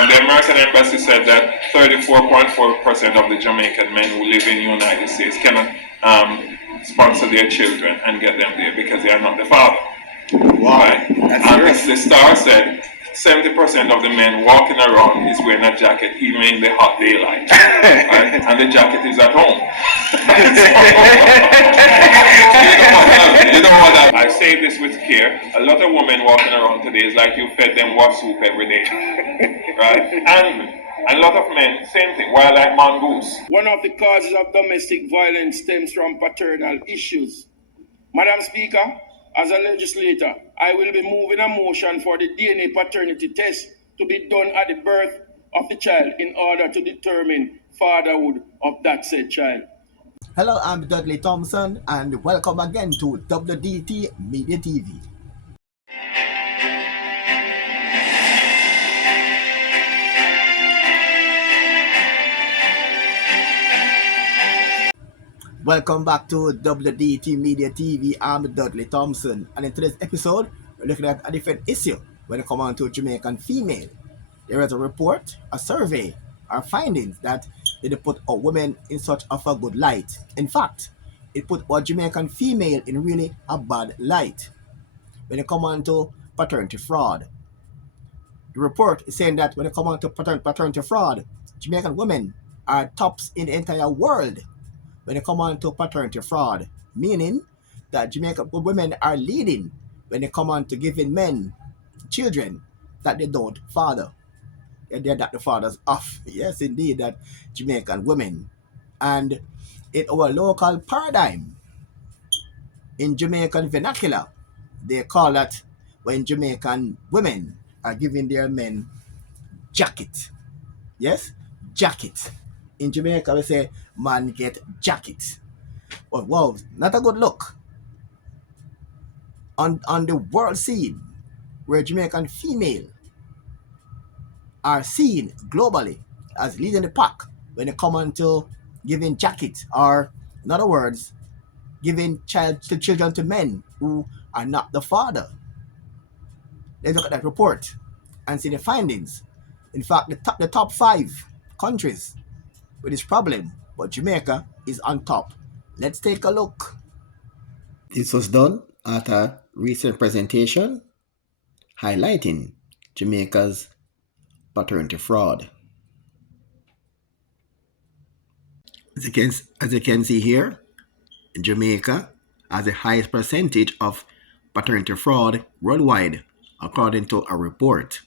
The American embassy said that 34.4% of the Jamaican men who live in the United States cannot sponsor their children and get them there because they are not the father. Wow, right? And the Star said 70% of the men walking around is wearing a jacket even in the hot daylight. Right? And the jacket is at home. You don't want that. I say this with care. A lot of women walking around today is like you fed them what soup every day. Right? And a lot of men, same thing, wild like mongoose. One of the causes of domestic violence stems from paternal issues. Madam Speaker, as a legislator, I will be moving a motion for the DNA paternity test to be done at the birth of the child in order to determine fatherhood of that said child. Hello, I'm Dudley Thompson, and welcome again to WDT Media TV. Welcome back to WDT Media TV. I'm Dudley Thompson, and in today's episode, we're looking at a different issue when it comes on to Jamaican female. There is a report, a survey, or findings that they put a woman in such of a good light. In fact, it put a Jamaican female in really a bad light when it comes on to paternity fraud. The report is saying that when it comes on to paternity fraud, Jamaican women are tops in the entire world when it comes on to paternity fraud, meaning that Jamaican women are leading when it comes on to giving men children that they don't father. They're not the fathers of. Yes, indeed, that Jamaican women. And in our local paradigm, in Jamaican vernacular, they call that when Jamaican women are giving their men jacket. Yes, jacket. In Jamaica, we say man get jacket. Well, wow, not a good look. On the world scene, where Jamaican female are seen globally as leading the pack when it comes on to giving jacket, or in other words, giving children to men who are not the father. Let's look at that report and see the findings. In fact, the top 5 countries with this problem, but Jamaica is on top. Let's take a look. This was done at a recent presentation highlighting Jamaica's paternity fraud. As you can see here, Jamaica has the highest percentage of paternity fraud worldwide, according to a report.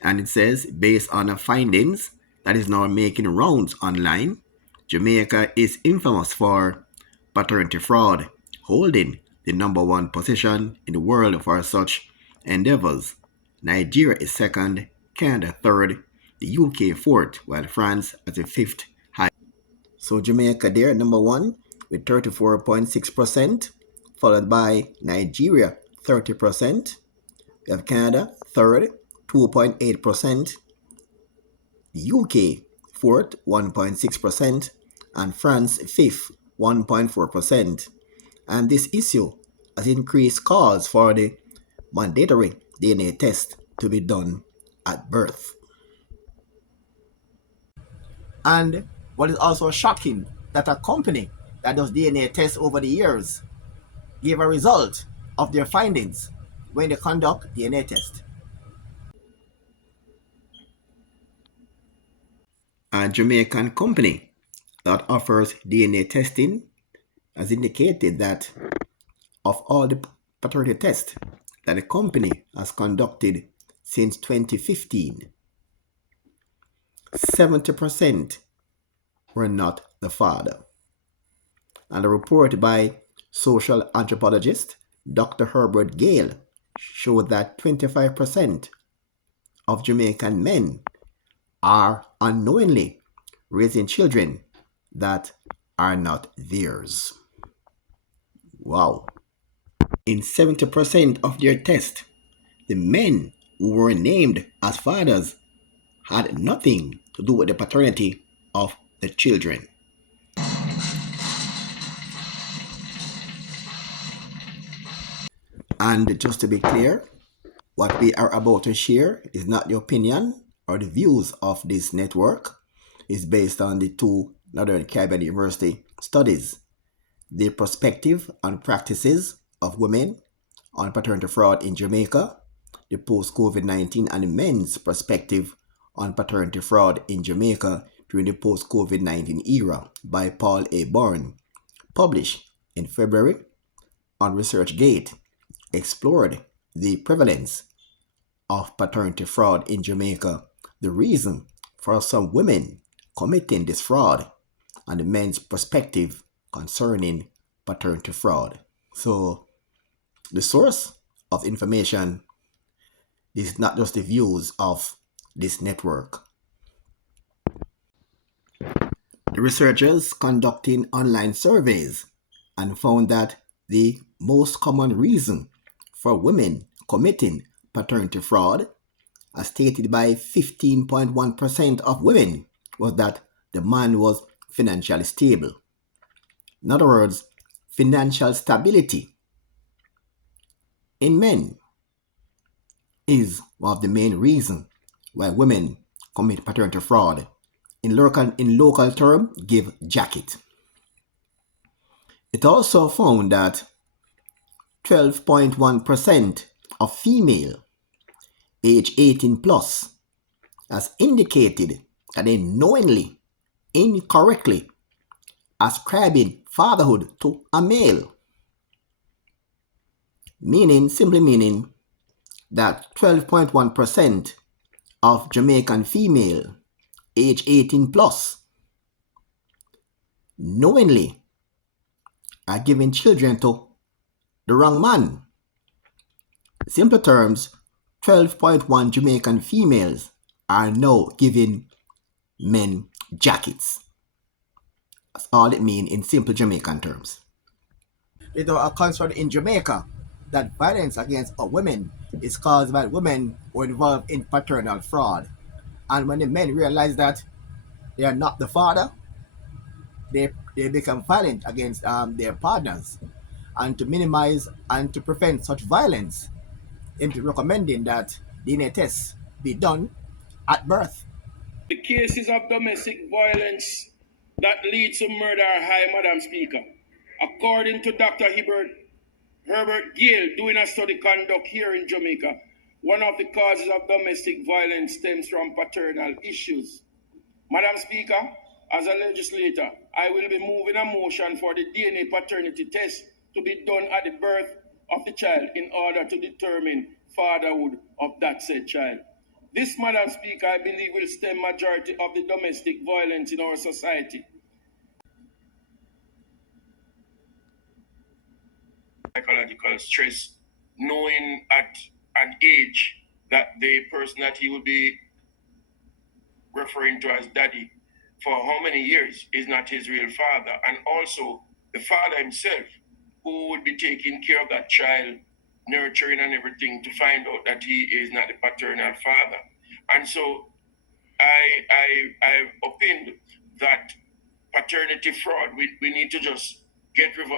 And it says, based on the findings that is now making rounds online, Jamaica is infamous for paternity fraud, holding the #1 position in the world for such endeavors. Nigeria is second, Canada third, the UK fourth, while France is the 5th highest. So Jamaica there, #1 with 34.6%, followed by Nigeria, 30%. We have Canada, third, 2.8%. The UK, fourth, 1.6%. And France, fifth, 1.4%. And this issue has increased calls for the mandatory DNA test to be done at birth. And what is also shocking, that a company that does DNA tests over the years gave a result of their findings when they conduct DNA test. A Jamaican company that offers DNA testing has indicated that of all the paternity tests that the company has conducted since 2015, 70% were not the father. And a report by social anthropologist Dr. Herbert Gale showed that 25% of Jamaican men are unknowingly raising children that are not theirs. Wow. In 70% of their tests, the men who were named as fathers had nothing to do with the paternity of the children. And just to be clear, what we are about to share is not the opinion or the views of this network is based on the two Northern Caribbean University studies, the perspective and practices of women on paternity fraud in Jamaica, the post-COVID-19 and the men's perspective on paternity fraud in Jamaica during the post-COVID-19 era by Paul A. Bourne, published in February on ResearchGate, explored the prevalence of paternity fraud in Jamaica, the reason for some women committing this fraud, and the men's perspective concerning paternity fraud. So, the source of information is not just the views of this network. The researchers conducting online surveys and found that the most common reason for women committing paternity fraud, as stated by 15.1% of women, was that the man was financially stable. In other words, financial stability in men is one of the main reasons why women commit paternity fraud. In local term, give jacket. It also found that 12.1% of female age 18 plus has indicated that they knowingly, incorrectly ascribing fatherhood to a male. Simply meaning that 12.1% of Jamaican female age 18 plus knowingly are giving children to the wrong man. Simple terms, 12.1 Jamaican females are now giving men jackets. That's all it means in simple Jamaican terms. It is a concern in Jamaica that violence against women is caused by women who are involved in paternal fraud. And when the men realize that they are not the father, they become violent against their partners. And to minimize and to prevent such violence, him recommending that DNA tests be done at birth. The cases of domestic violence that lead to murder are high, Madam Speaker. According to Dr. Herbert Gill, doing a study conduct here in Jamaica, one of the causes of domestic violence stems from paternal issues. Madam Speaker, as a legislator, I will be moving a motion for the DNA paternity test to be done at the birth of the child in order to determine fatherhood of that said child. This, Madam Speaker, I believe will stem majority of the domestic violence in our society. Psychological stress, knowing at an age that the person that he will be referring to as daddy for how many years is not his real father, and also the father himself who would be taking care of that child, nurturing and everything, to find out that he is not the paternal father. And so I opined that paternity fraud, we need to just get rid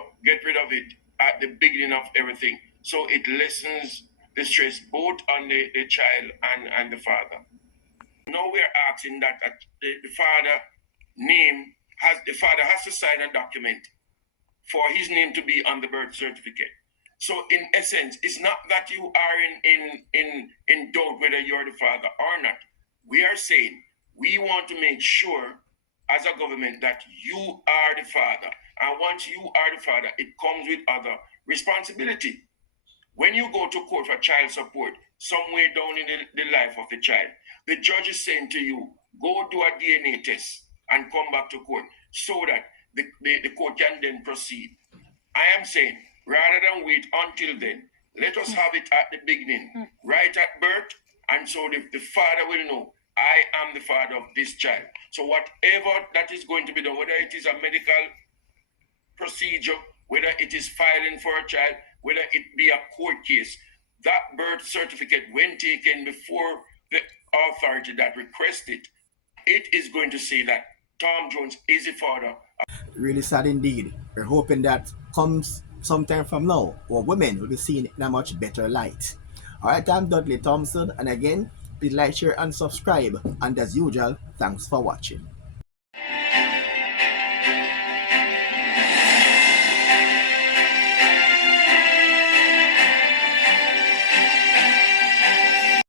of it at the beginning of everything, so it lessens the stress both on the child and the father. Now we're asking that the father has to sign a document for his name to be on the birth certificate. So in essence, it's not that you are in doubt whether you're the father or not. We are saying we want to make sure as a government that you are the father. And once you are the father, it comes with other responsibility. When you go to court for child support, somewhere down in the life of the child, the judge is saying to you, go do a DNA test and come back to court so that the court can then proceed. I am saying, rather than wait until then, let us have it at the beginning, right at birth, and so the father will know, I am the father of this child. So whatever that is going to be done, whether it is a medical procedure, whether it is filing for a child, whether it be a court case, that birth certificate, when taken before the authority that requested, it is going to say that Tom Jones is the father. Really sad indeed. We're hoping that comes sometime from now, or women will be seen in a much better light. Alright, I'm Dudley Thompson, and again, Please like, share, and subscribe. And as usual, thanks for watching.